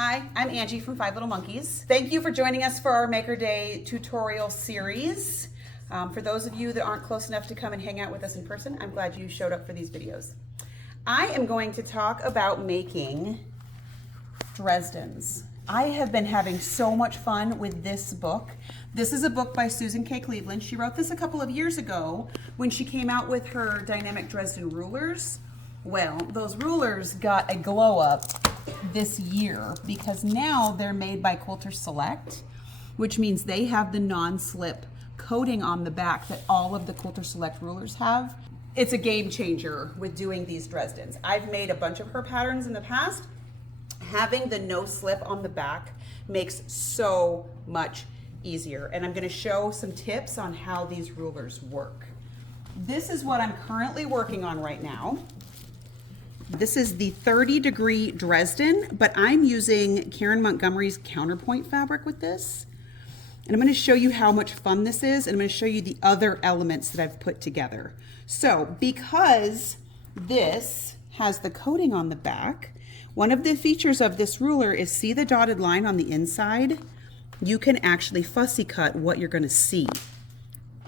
Hi, I'm Angie from 5 Little Monkeys. Thank you for joining us for our Maker Day tutorial series. For those of you that aren't close enough to come and hang out with us in person, I'm glad you showed up for these videos. I am going to talk about making Dresdens. I have been having so much fun with this book. This is a book by Susan K. Cleveland. She wrote this a couple of years ago when she came out with her dynamic Dresden rulers. Well, those rulers got a glow up this year because now they're made by Quilter Select, which means they have the non-slip coating on the back that all of the Quilter Select rulers have. It's a game changer with doing these Dresdens. I've made a bunch of her patterns in the past. Having the no slip on the back makes so much easier, and I'm going to show some tips on how these rulers work. This is what I'm currently working on right now. This is the 30-degree Dresden, but I'm using Karen Montgomery's counterpoint fabric with this. And I'm going to show you how much fun this is, and I'm going to show you the other elements that I've put together. So because this has the coating on the back, one of the features of this ruler is, see the dotted line on the inside? You can actually fussy cut what you're going to see,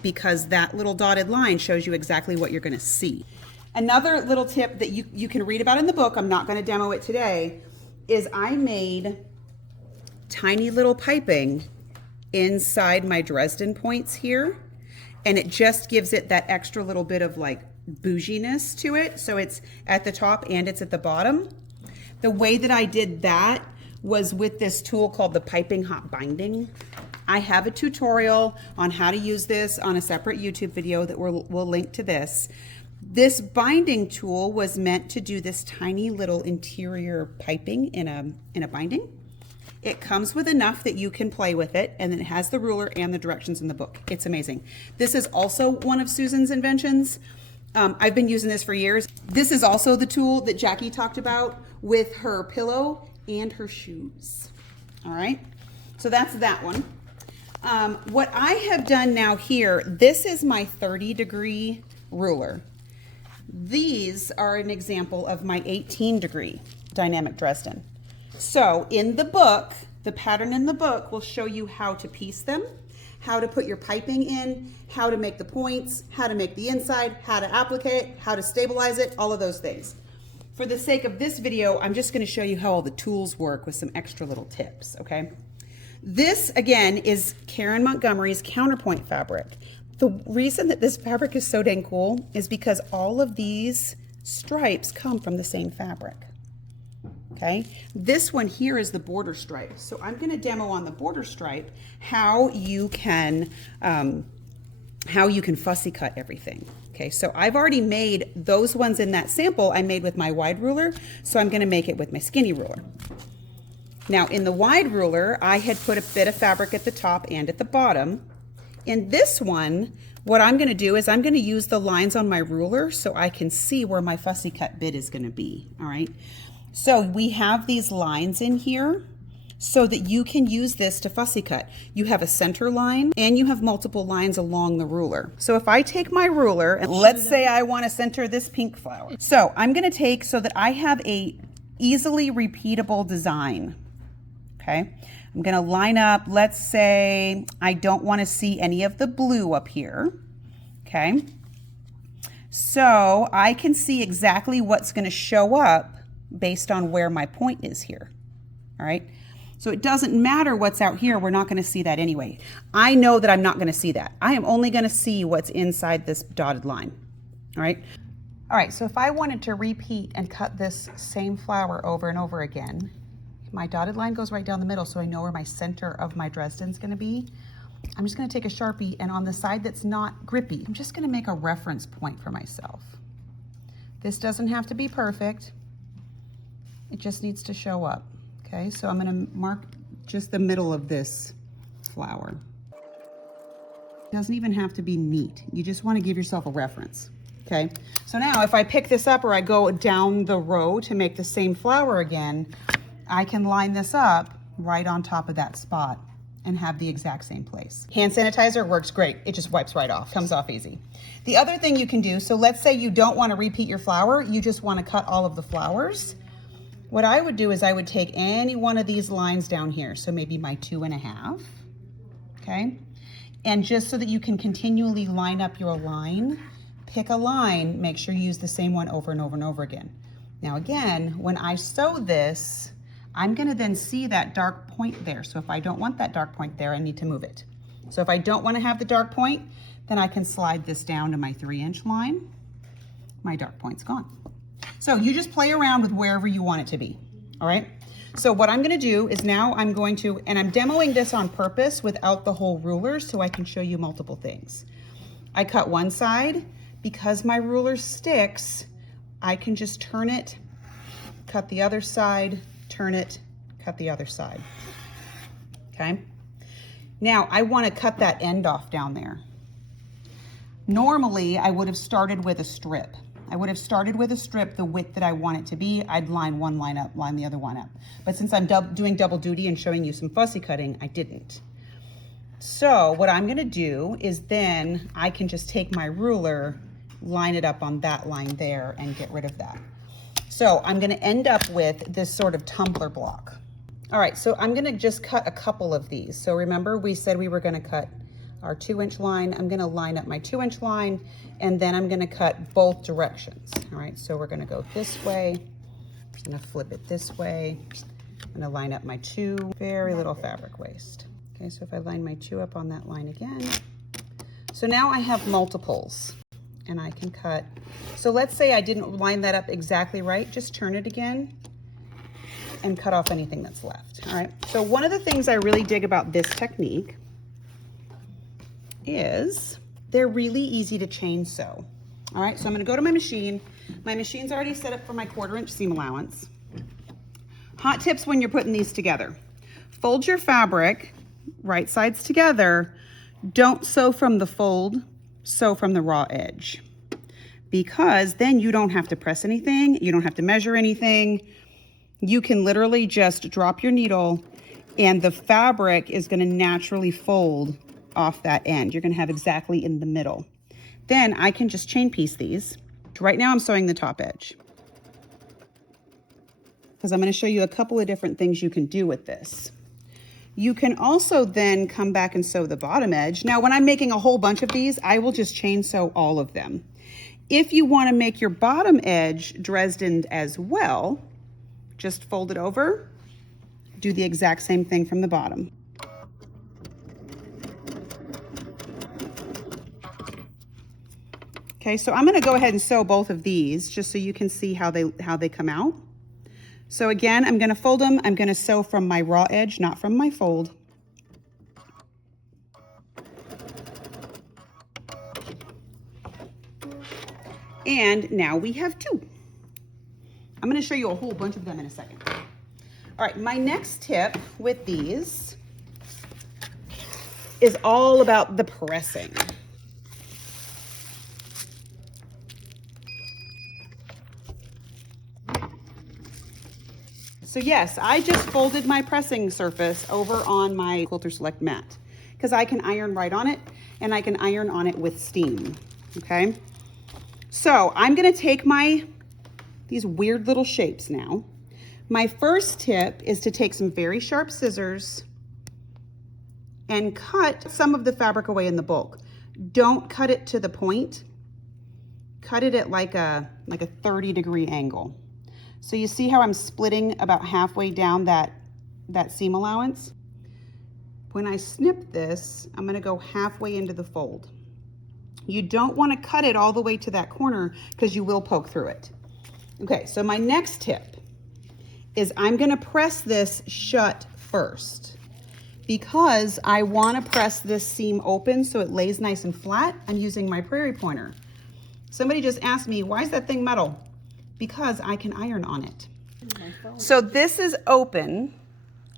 because that little dotted line shows you exactly what you're going to see. Another little tip that you can read about in the book, I'm not going to demo it today, is I made tiny little piping inside my Dresden points here, and it just gives it that extra little bit of like bouginess to it. So it's at the top and it's at the bottom. The way that I did that was with this tool called the Piping Hot Binding. I have a tutorial on how to use this on a separate YouTube video that we'll link to this. This binding tool was meant to do this tiny little interior piping in a binding. It comes with enough that you can play with it, and it has the ruler and the directions in the book. It's amazing. This is also one of Susan's inventions. I've been using this for years. This is also the tool that Jackie talked about with her pillow and her shoes. All right, so that's that one. What I have done now here, this is my 30-degree ruler. These are an example of my 18-degree dynamic Dresden. So in the book, the pattern in the book will show you how to piece them, how to put your piping in, how to make the points, how to make the inside, how to applicate it, how to stabilize it, all of those things. For the sake of this video, I'm just going to show you how all the tools work with some extra little tips, okay? This, again, is Karen Montgomery's counterpoint fabric. The reason that this fabric is so dang cool is because all of these stripes come from the same fabric. Okay, this one here is the border stripe. So I'm going to demo on the border stripe how you can fussy cut everything. Okay, so I've already made those ones in that sample I made with my wide ruler, so I'm going to make it with my skinny ruler. Now in the wide ruler, I had put a bit of fabric at the top and at the bottom. In this one, what I'm going to do is I'm going to use the lines on my ruler so I can see where my fussy cut bit is going to be. All right. So we have these lines in here so that you can use this to fussy cut. You have a center line and you have multiple lines along the ruler. So if I take my ruler and let's say I want to center this pink flower. So I'm going to take so that I have a easily repeatable design. Okay. I'm going to line up, let's say I don't want to see any of the blue up here. Okay. So I can see exactly what's going to show up based on where my point is here. All right. So it doesn't matter what's out here. We're not going to see that anyway. I know that I'm not going to see that. I am only going to see what's inside this dotted line. All right. All right. So if I wanted to repeat and cut this same flower over and over again, my dotted line goes right down the middle, so I know where my center of my Dresden's going to be. I'm just going to take a Sharpie, and on the side that's not grippy, I'm just going to make a reference point for myself. This doesn't have to be perfect. It just needs to show up. Okay, so I'm going to mark just the middle of this flower. It doesn't even have to be neat. You just want to give yourself a reference. Okay, so now if I pick this up or I go down the row to make the same flower again, I can line this up right on top of that spot and have the exact same place. Hand sanitizer works great. It just wipes right off, comes off easy. The other thing you can do, so let's say you don't want to repeat your flower, you just want to cut all of the flowers. what I would do is I would take any one of these lines down here, so maybe my 2.5, okay? And just so that you can continually line up your line, pick a line, make sure you use the same one over and over and over again. Now again, when I sew this, I'm gonna then see that dark point there. So if I don't want that dark point there, I need to move it. So if I don't wanna have the dark point, then I can slide this down to my 3-inch line. My dark point's gone. So you just play around with wherever you want it to be, all right? So what I'm gonna do is now I'm going to, and I'm demoing this on purpose without the whole ruler so I can show you multiple things. I cut one side. Because my ruler sticks, I can just turn it, cut the other side, turn it, cut the other side, okay? Now I wanna cut that end off down there. Normally, I would have started with a strip. I would have started with a strip the width that I want it to be. I'd line one line up, line the other one up. But since I'm doing double duty and showing you some fussy cutting, I didn't. So what I'm gonna do is then I can just take my ruler, line it up on that line there and get rid of that. So I'm gonna end up with this sort of tumbler block. All right, so I'm gonna just cut a couple of these. So remember we said we were gonna cut our 2-inch line. I'm gonna line up my 2-inch line and then I'm gonna cut both directions. All right, so we're gonna go this way. I'm gonna flip it this way. I'm gonna line up my 2, very little fabric waste. Okay, so if I line my 2 up on that line again. So now I have multiples. And I can cut. So let's say I didn't line that up exactly right, just turn it again and cut off anything that's left. All right, so one of the things I really dig about this technique is they're really easy to chain sew. All right, so I'm gonna go to my machine. My machine's already set up for my 1/4-inch seam allowance. Hot tips when you're putting these together. Fold your fabric, right sides together. Don't sew from the fold, sew from the raw edge, because then you don't have to press anything, you don't have to measure anything. You can literally just drop your needle and the fabric is going to naturally fold off that end. You're going to have exactly in the middle. Then I can just chain piece these. Right now I'm sewing the top edge because I'm going to show you a couple of different things you can do with this. You can also then come back and sew the bottom edge. Now, when I'm making a whole bunch of these, I will just chain sew all of them. If you want to make your bottom edge Dresden as well, just fold it over, do the exact same thing from the bottom. Okay, so I'm going to go ahead and sew both of these just so you can see how they come out. So again, I'm going to fold them. I'm going to sew from my raw edge, not from my fold. And now we have 2. I'm going to show you a whole bunch of them in a second. All right, my next tip with these is all about the pressing. So yes, I just folded my pressing surface over on my Quilter Select mat because I can iron right on it and I can iron on it with steam, okay? So I'm gonna take these weird little shapes now. My first tip is to take some very sharp scissors and cut some of the fabric away in the bulk. Don't cut it to the point. Cut it at like a 30-degree angle. So you see how I'm splitting about halfway down that seam allowance? When I snip this, I'm gonna go halfway into the fold. You don't wanna cut it all the way to that corner because you will poke through it. Okay, so my next tip is I'm gonna press this shut first because I wanna press this seam open so it lays nice and flat. I'm using my prairie pointer. Somebody just asked me, why is that thing metal? Because I can iron on it. So this is open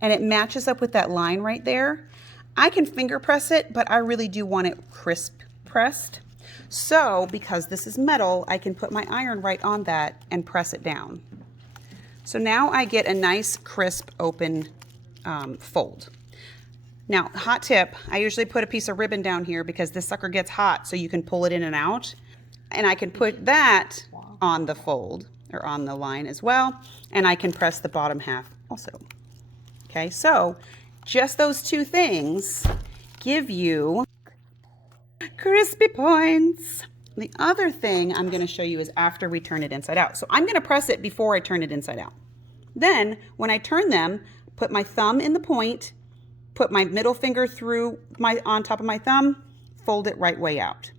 and it matches up with that line right there. I can finger press it, but I really do want it crisp pressed. So because this is metal, I can put my iron right on that and press it down. So now I get a nice crisp open fold. Now, hot tip, I usually put a piece of ribbon down here because this sucker gets hot so you can pull it in and out. And I can put that on the fold, or on the line as well. And I can press the bottom half also. Okay, so just those two things give you crispy points. The other thing I'm going to show you is after we turn it inside out. So I'm going to press it before I turn it inside out. Then when I turn them, put my thumb in the point, put my middle finger through on top of my thumb, fold it right way out.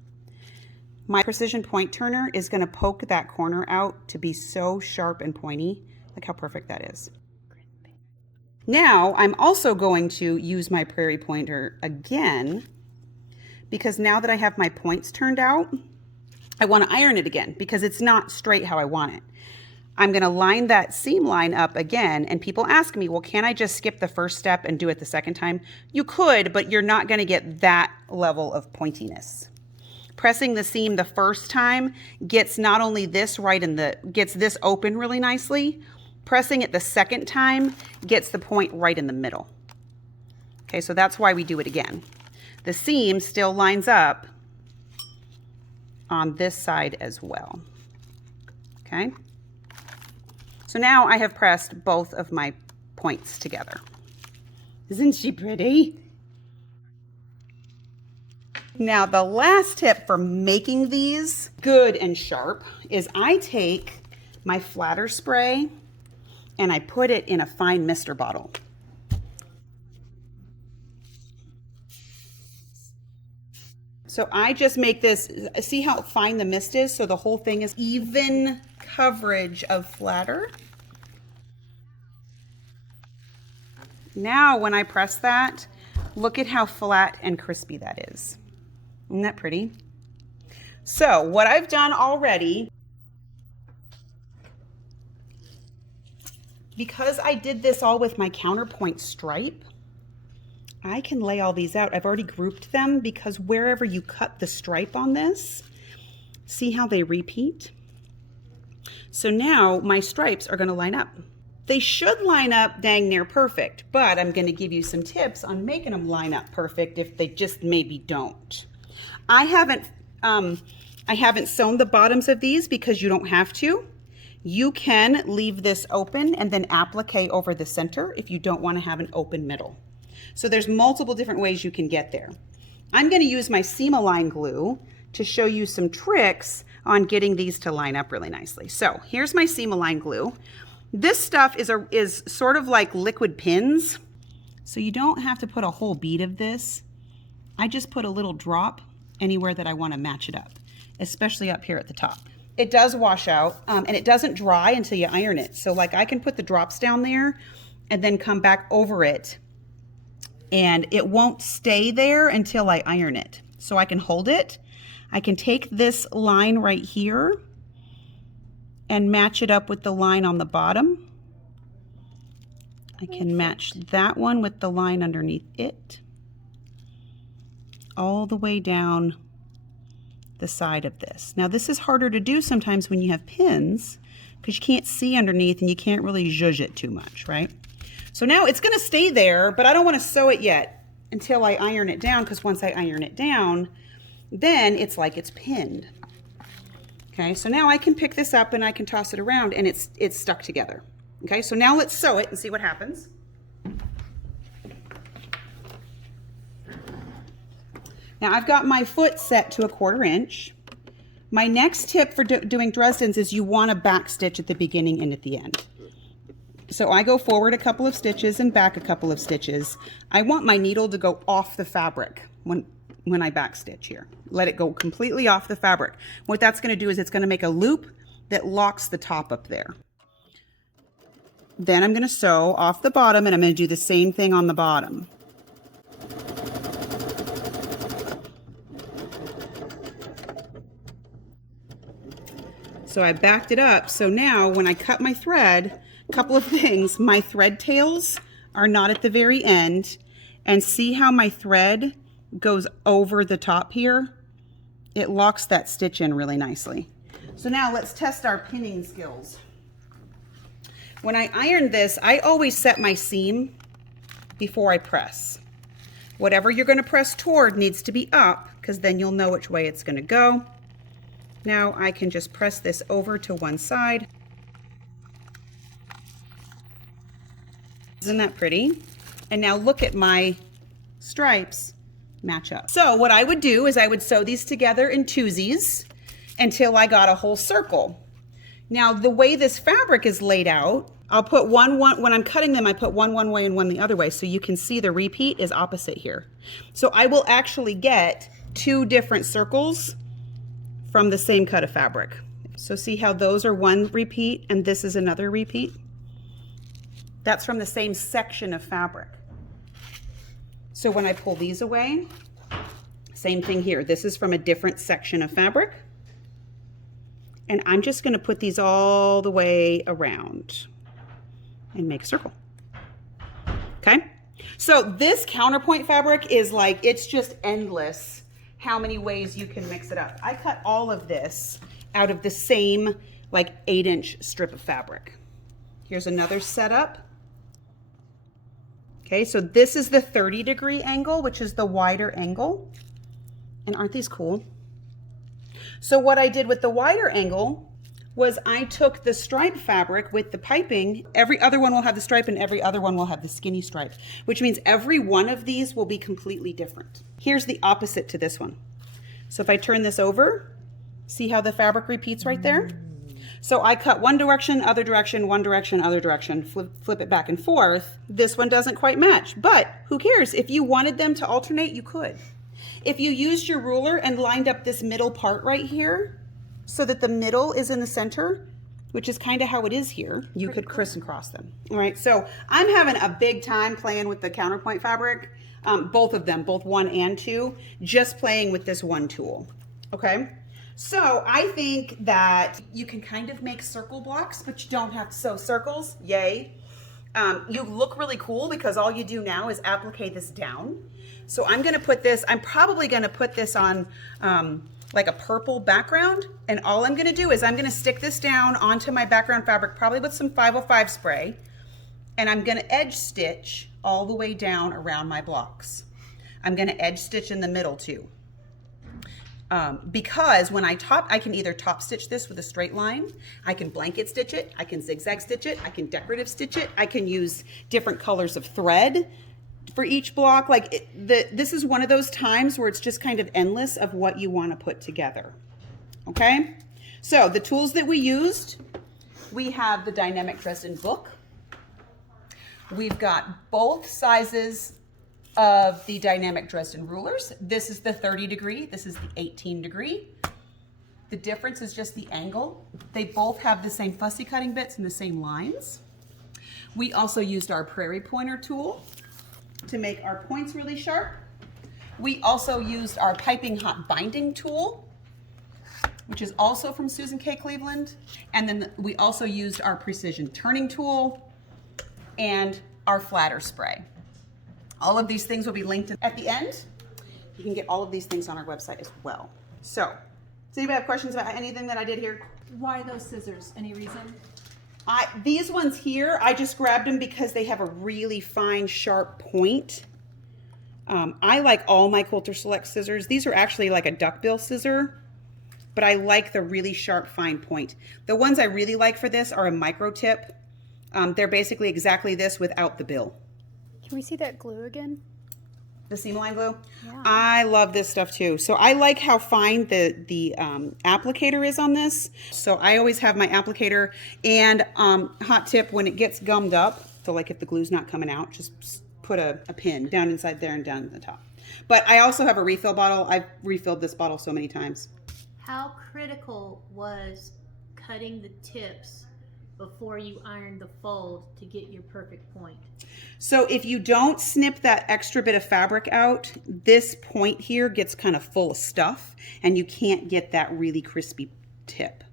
My precision point turner is going to poke that corner out to be so sharp and pointy. Look how perfect that is. Now I'm also going to use my prairie pointer again, because now that I have my points turned out, I want to iron it again because it's not straight how I want it. I'm going to line that seam line up again, and people ask me, well, can't I just skip the first step and do it the second time? You could, but you're not going to get that level of pointiness. Pressing the seam the first time gets not only this gets this open really nicely, pressing it the second time gets the point right in the middle. Okay, so that's why we do it again. The seam still lines up on this side as well. Okay. So now I have pressed both of my points together. Isn't she pretty? Now the last tip for making these good and sharp is I take my flatter spray and I put it in a fine mister bottle. So I just make this, see how fine the mist is? So the whole thing is even coverage of flatter. Now when I press that, look at how flat and crispy that is. Isn't that pretty? So what I've done already, because I did this all with my counterpoint stripe, I can lay all these out. I've already grouped them because wherever you cut the stripe on this, see how they repeat? So now my stripes are going to line up. They should line up dang near perfect, but I'm going to give you some tips on making them line up perfect if they just maybe don't. I haven't sewn the bottoms of these because you don't have to. You can leave this open and then applique over the center if you don't want to have an open middle. So there's multiple different ways you can get there. I'm going to use my seam-align glue to show you some tricks on getting these to line up really nicely. So here's my seam-align glue. This stuff is sort of like liquid pins, so you don't have to put a whole bead of this. I just put a little drop anywhere that I want to match it up, especially up here at the top. It does wash out, and it doesn't dry until you iron it. So like I can put the drops down there and then come back over it, and it won't stay there until I iron it. So I can hold it. I can take this line right here and match it up with the line on the bottom. I can match that one with the line underneath it, all the way down the side of this. Now this is harder to do sometimes when you have pins because you can't see underneath and you can't really zhuzh it too much, right? So now it's going to stay there, but I don't want to sew it yet until I iron it down, because once I iron it down, then it's like it's pinned. Okay, so now I can pick this up and I can toss it around and it's stuck together. Okay, so now let's sew it and see what happens. Now I've got my foot set to 1/4 inch. My next tip for doing Dresdens is you want to back stitch at the beginning and at the end. So I go forward a couple of stitches and back a couple of stitches. I want my needle to go off the fabric when I back stitch here. Let it go completely off the fabric. What that's going to do is it's going to make a loop that locks the top up there. Then I'm going to sew off the bottom, and I'm going to do the same thing on the bottom. So I backed it up. So now when I cut my thread, a couple of things, my thread tails are not at the very end, and see how my thread goes over the top here? It locks that stitch in really nicely. So now let's test our pinning skills. When I iron this, I always set my seam before I press. Whatever you're going to press toward needs to be up, because then you'll know which way it's going to go. Now I can just press this over to one side. Isn't that pretty? And now look at my stripes match up. So what I would do is I would sew these together in twosies until I got a whole circle. Now the way this fabric is laid out, I'll put one, when I'm cutting them, I put one way and one the other way so you can see the repeat is opposite here. So I will actually get 2 different circles from the same cut of fabric. So see how those are one repeat and this is another repeat? That's from the same section of fabric. So when I pull these away, same thing here. This is from a different section of fabric. And I'm just going to put these all the way around and make a circle. Okay? So this counterpoint fabric is like, it's just endless how many ways you can mix it up. I cut all of this out of the same like 8-inch strip of fabric. Here's another setup. Okay, so this is the 30-degree angle, which is the wider angle. And aren't these cool? So what I did with the wider angle was I took the stripe fabric with the piping. Every other one will have the stripe and every other one will have the skinny stripe, which means every one of these will be completely different. Here's the opposite to this one. So if I turn this over, see how the fabric repeats right there? So I cut one direction, other direction, one direction, other direction, flip it back and forth. This one doesn't quite match, but who cares? If you wanted them to alternate, you could. If you used your ruler and lined up this middle part right here so that the middle is in the center, which is kind of how it is here, you could criss and cross them. All right, so I'm having a big time playing with the counterpoint fabric, both of them, both 1 and 2, just playing with this one tool, okay? So I think that you can kind of make circle blocks, but you don't have to sew circles, yay. You look really cool because all you do now is applique this down. So I'm gonna put this, I'm probably gonna put this on like a purple background, and all I'm gonna do is I'm gonna stick this down onto my background fabric, probably with some 505 spray, and I'm gonna edge stitch all the way down around my blocks. I'm gonna edge stitch in the middle too. Because when I can either top stitch this with a straight line, I can blanket stitch it, I can zigzag stitch it, I can decorative stitch it, I can use different colors of thread for each block. Like this is one of those times where it's just kind of endless of what you want to put together. Okay, so the tools that we used, we have the Dynamic Dresden book. We've got both sizes of the Dynamic Dresden rulers. This is the 30-degree, this is the 18-degree. The difference is just the angle. They both have the same fussy cutting bits and the same lines. We also used our prairie pointer tool to make our points really sharp. We also used our piping hot binding tool, which is also from Susan K. Cleveland. And then we also used our precision turning tool and our flatter spray. All of these things will be linked at the end. You can get all of these things on our website as well. So, does anybody have questions about anything that I did here? Why those scissors? Any reason? These ones here, I just grabbed them because they have a really fine, sharp point. I like all my Quilter Select scissors. These are actually like a duckbill scissor, but I like the really sharp, fine point. The ones I really like for this are a micro tip. They're basically exactly this without the bill. Can we see that glue again? The seam line glue? Yeah. I love this stuff too. So I like how fine the applicator is on this. So I always have my applicator and hot tip when it gets gummed up. So like if the glue's not coming out, just put a pin down inside there and down at the top. But I also have a refill bottle. I've refilled this bottle so many times. How critical was cutting the tips before you iron the fold to get your perfect point? So if you don't snip that extra bit of fabric out, this point here gets kind of full of stuff and you can't get that really crispy tip.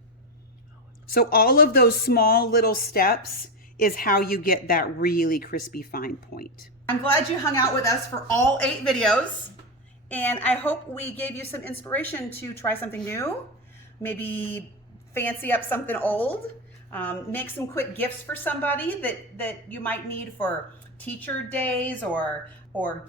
So all of those small little steps is how you get that really crispy fine point. I'm glad you hung out with us for all 8 videos, and I hope we gave you some inspiration to try something new, maybe fancy up something old. Make some quick gifts for somebody that you might need for teacher days or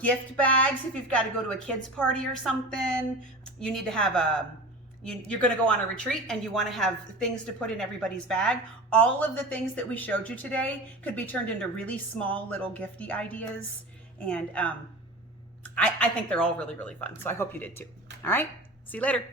gift bags if you've got to go to a kid's party or something. You need to have you're going to go on a retreat and you want to have things to put in everybody's bag. All of the things that we showed you today could be turned into really small little gifty ideas. And I think they're all really, really fun. So I hope you did too. All right. See you later.